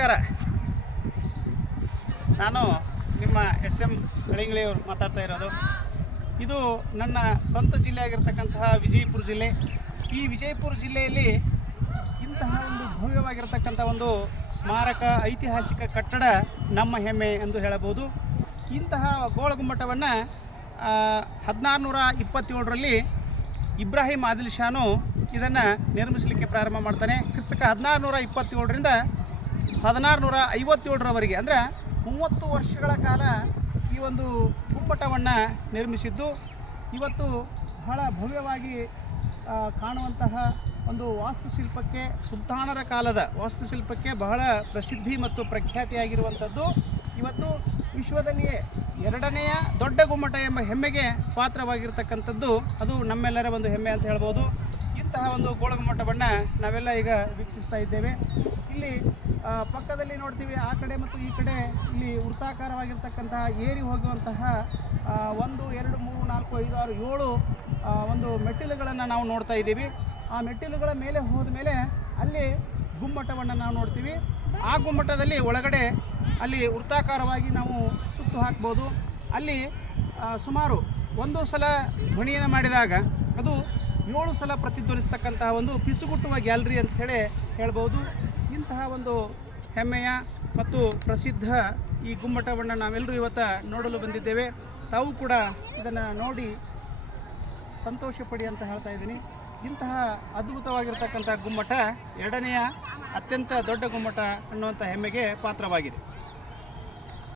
ನಮಸ್ಕಾರ. ನಾನು ನಿಮ್ಮ ಎಸ್.ಎಂ. ಕಳಿಂಗಳಿಯವರು ಮಾತಾಡ್ತಾ ಇರೋದು. ಇದು ನನ್ನ ಸ್ವಂತ ಜಿಲ್ಲೆ ಆಗಿರ್ತಕ್ಕಂತಹ ವಿಜಯಪುರ ಜಿಲ್ಲೆ. ಈ ವಿಜಯಪುರ ಜಿಲ್ಲೆಯಲ್ಲಿ ಇಂತಹ ಒಂದು ಭವ್ಯವಾಗಿರ್ತಕ್ಕಂಥ ಒಂದು ಸ್ಮಾರಕ ಐತಿಹಾಸಿಕ ಕಟ್ಟಡ ನಮ್ಮ ಹೆಮ್ಮೆ ಎಂದು ಹೇಳಬಹುದು. ಇಂತಹ ಗೋಳಗುಮ್ಮಟವನ್ನು 1627ರಲ್ಲಿ ಇಬ್ರಾಹಿಂ ಆದಿಲ್ ಶಾನು ಇದನ್ನು ನಿರ್ಮಿಸಲಿಕ್ಕೆ ಪ್ರಾರಂಭ ಮಾಡ್ತಾನೆ. ಕ್ರಿಸ್ತಕ 1627ರಿಂದ 1657ರವರೆಗೆ ಅಂದರೆ 30 ವರ್ಷಗಳ ಕಾಲ ಈ ಒಂದು ಗುಮ್ಮಟವನ್ನು ನಿರ್ಮಿಸಿದ್ದು. ಇವತ್ತು ಬಹಳ ಭವ್ಯವಾಗಿ ಕಾಣುವಂತಹ ಒಂದು ವಾಸ್ತುಶಿಲ್ಪಕ್ಕೆ, ಸುಲ್ತಾನರ ಕಾಲದ ವಾಸ್ತುಶಿಲ್ಪಕ್ಕೆ ಬಹಳ ಪ್ರಸಿದ್ಧಿ ಮತ್ತು ಪ್ರಖ್ಯಾತಿಯಾಗಿರುವಂಥದ್ದು. ಇವತ್ತು ವಿಶ್ವದಲ್ಲಿಯೇ 2ನೆಯ ದೊಡ್ಡ ಗುಮ್ಮಟ ಎಂಬ ಹೆಮ್ಮೆಗೆ ಪಾತ್ರವಾಗಿರ್ತಕ್ಕಂಥದ್ದು ಅದು ನಮ್ಮೆಲ್ಲರ ಒಂದು ಹೆಮ್ಮೆ ಅಂತ ಹೇಳ್ಬೋದು. ಇಂತಹ ಒಂದು ಗೋಳಗುಮ್ಮಟವನ್ನು ನಾವೆಲ್ಲ ಈಗ ವೀಕ್ಷಿಸ್ತಾ ಇದ್ದೇವೆ. ಇಲ್ಲಿ ಪಕ್ಕದಲ್ಲಿ ನೋಡ್ತೀವಿ, ಆ ಕಡೆ ಮತ್ತು ಈ ಕಡೆ ಇಲ್ಲಿ ವೃತ್ತಾಕಾರವಾಗಿರ್ತಕ್ಕಂತಹ ಏರಿ ಹೋಗುವಂತಹ 1 2 3 4 5 6 7 ಒಂದು ಮೆಟ್ಟಿಲುಗಳನ್ನು ನಾವು ನೋಡ್ತಾ ಇದ್ದೀವಿ. ಆ ಮೆಟ್ಟಿಲುಗಳ ಮೇಲೆ ಹೋದ ಮೇಲೆ ಅಲ್ಲಿ ಗುಮ್ಮಟವನ್ನು ನಾವು ನೋಡ್ತೀವಿ. ಆ ಗುಮ್ಮಟದಲ್ಲಿ ಒಳಗಡೆ ಅಲ್ಲಿ ವೃತ್ತಾಕಾರವಾಗಿ ನಾವು ಸುತ್ತು ಹಾಕ್ಬೋದು. ಅಲ್ಲಿ ಸುಮಾರು 1 ಸಲ ಧ್ವನಿಯನ್ನು ಮಾಡಿದಾಗ ಅದು 7 ಸಲ ಪ್ರತಿಧ್ವನಿಸ್ತಕ್ಕಂತಹ ಒಂದು ಪಿಸುಗುಟ್ಟುವ ಗ್ಯಾಲರಿ ಅಂತ ಹೇಳ್ಬೋದು. ಇಂತಹ ಒಂದು ಹೆಮ್ಮೆಯ ಮತ್ತು ಪ್ರಸಿದ್ಧ ಈ ಗುಮ್ಮಟವನ್ನು ನಾವೆಲ್ಲರೂ ಇವತ್ತು ನೋಡಲು ಬಂದಿದ್ದೇವೆ. ತಾವು ಕೂಡ ಇದನ್ನು ನೋಡಿ ಸಂತೋಷ ಪಡಿ ಅಂತ ಹೇಳ್ತಾ ಇದ್ದೀನಿ. ಇಂತಹ ಅದ್ಭುತವಾಗಿರ್ತಕ್ಕಂಥ ಗುಮ್ಮಟ 2ನೆಯ ಅತ್ಯಂತ ದೊಡ್ಡ ಗುಮ್ಮಟ ಅನ್ನುವಂಥ ಹೆಮ್ಮೆಗೆ ಪಾತ್ರವಾಗಿದೆ.